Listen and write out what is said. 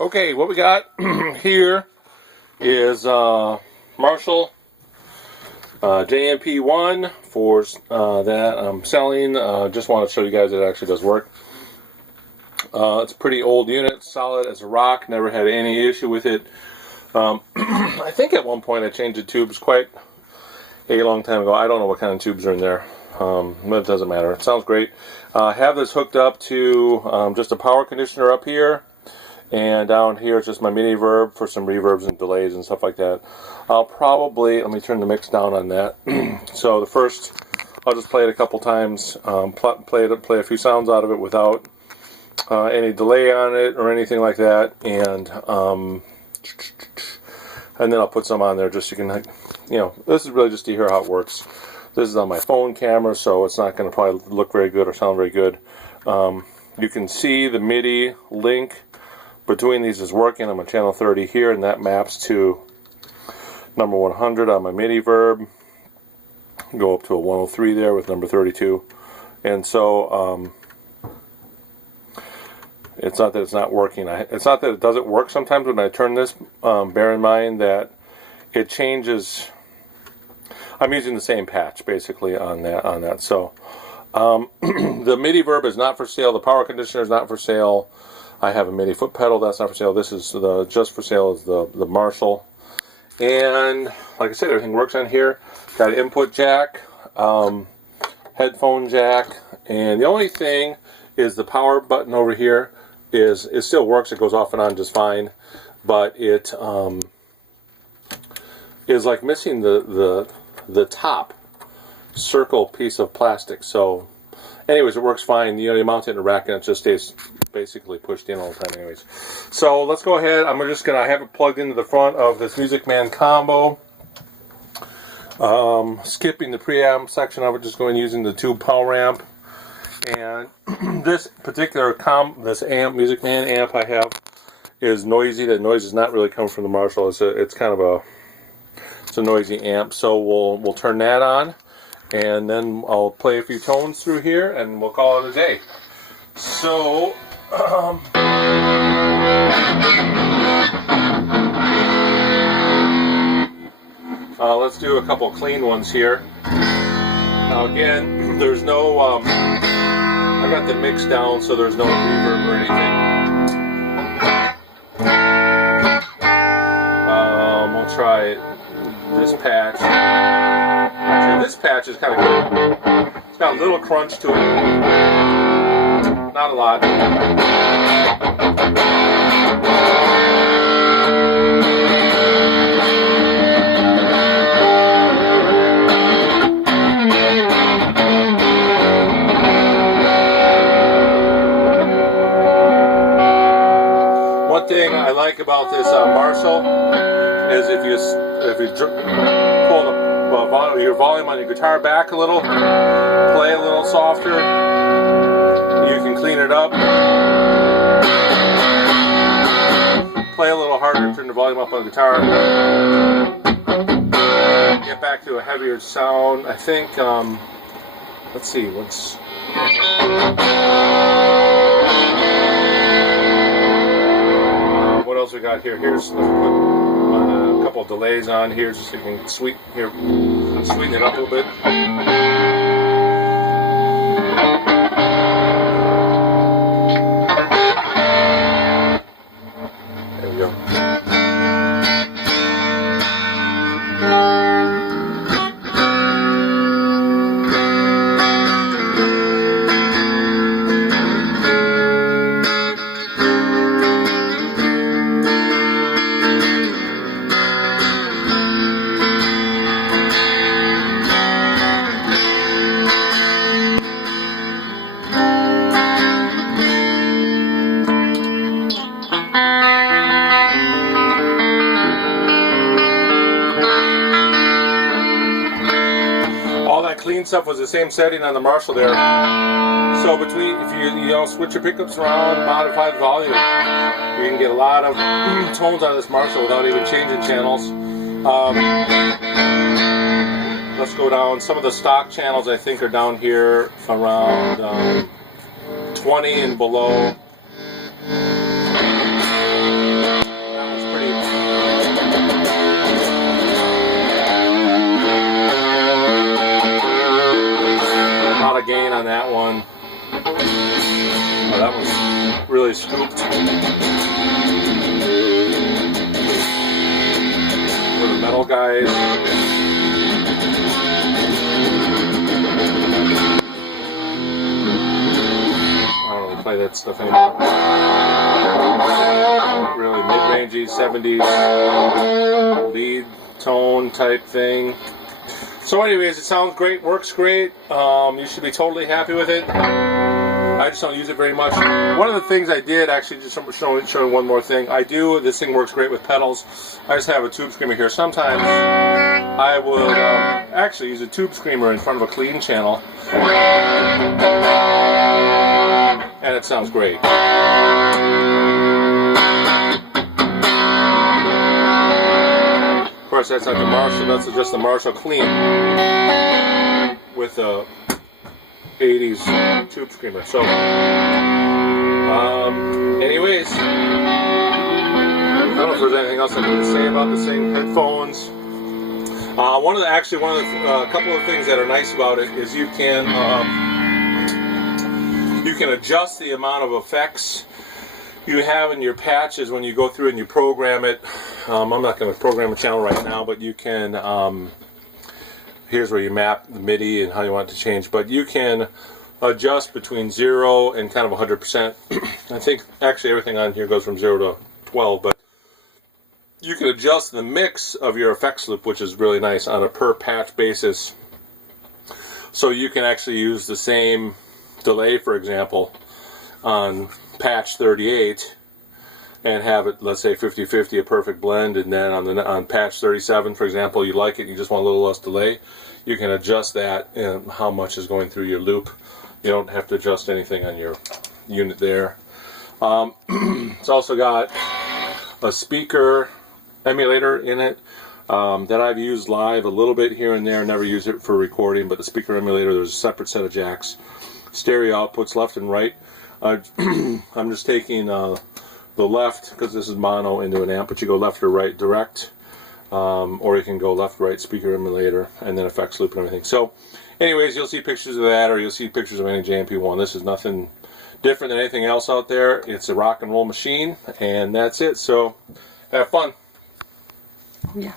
Okay, what we got here is Marshall JMP-1 for that I'm selling. Just want to show you guys that it actually does work. It's a pretty old unit, solid as a rock, never had any issue with it. I think at one point I changed the tubes quite a long time ago. I don't know what kind of tubes are in there, but it doesn't matter. It sounds great. I have this hooked up to just a power conditioner up here, and down here it's just my Midiverb for some reverbs and delays and stuff like that. I'll probably, let me turn the mix down on that. So the first, I'll just play it a couple times, play a few sounds out of it without any delay on it or anything like that, and then I'll put some on there just so you can, you know, this is really just to hear how it works. This is on my phone camera, so it's not going to probably look very good or sound very good. You can see the MIDI link between these is working. I'm on channel 30 here, and that maps to number 100 on my Midiverb. Go up to a 103 there with number 32. And so it's not that it's not working. It's not that it doesn't work sometimes when I turn this. Bear in mind that it changes. I'm using the same patch basically on that. So the Midiverb is not for sale. The power conditioner is not for sale. I have a MIDI foot pedal that's not for sale. This is the just for sale is the Marshall. And like I said, everything works on here. Got an input jack, headphone jack, and the only thing is the power button over here it still works. It goes off and on just fine, but it is like missing the top circle piece of plastic. So anyways, it works fine. You know, you mount it in a rack and it just stays basically pushed in all the time anyways. So let's go ahead. I'm just going to have it plugged into the front of this Music Man combo. Skipping the preamp section of it, just going using the tube power amp. And this particular this amp, Music Man amp I have, is noisy. That noise is not really coming from the Marshall. It's kind of a noisy amp. So we'll turn that on, and then I'll play a few tones through here, and we'll call it a day. So let's do a couple clean ones here. Now again, there's no I got the mix down, so there's no reverb or anything. We'll try this patch. Actually, this patch is kind of good. It's got a little crunch to it. Not a lot. One thing I like about this Marshall is if you pull your volume on your guitar back a little, play a little softer, you can clean it up. Play a little harder, turn the volume up on the guitar. Get back to a heavier sound. I think, let's see, what else we got here? Here's, let's put a couple of delays on here just so you can sweeten it up a little bit. There we go. Clean stuff was the same setting on the Marshall there. So between, if you switch your pickups around, modify the volume, you can get a lot of tones out of this Marshall without even changing channels. Let's go down. Some of the stock channels I think are down here around 20 and below. soft. For the metal guys. I don't really play that stuff anymore. Really mid-rangey, 70s lead tone type thing. So anyways, it sounds great, works great. You should be totally happy with it. I just don't use it very much. One of the things I did, actually, just showing one more thing. This thing works great with pedals. I just have a tube screamer here. Sometimes I would actually use a tube screamer in front of a clean channel. And it sounds great. Of course, that's not the Marshall, that's just the Marshall Clean with a 80s tube screamer. So, anyways, I don't know if there's anything else I need to say about this thing. Headphones. One of the couple of things that are nice about it is you can adjust the amount of effects you have in your patches when you go through and you program it. I'm not going to program a channel right now, but you can, here's where you map the MIDI and how you want it to change, but you can adjust between 0 and kind of 100%. I think actually everything on here goes from 0 to 12, but you can adjust the mix of your effects loop, which is really nice, on a per patch basis. So you can actually use the same delay, for example, on patch 38 and have it, let's say 50-50, a perfect blend, and then on patch 37, for example, you like it, you just want a little less delay, you can adjust that and how much is going through your loop. You don't have to adjust anything on your unit there. It's also got a speaker emulator in it that I've used live a little bit here and there, never use it for recording, but the speaker emulator, there's a separate set of jacks. Stereo outputs left and right. I'm just taking the left, because this is mono, into an amp, but you go left or right direct, or you can go left, right, speaker emulator, and then effects loop and everything. So anyways, you'll see pictures of that, or you'll see pictures of any JMP-1. This is nothing different than anything else out there. It's a rock and roll machine, and that's it. So have fun. Yeah.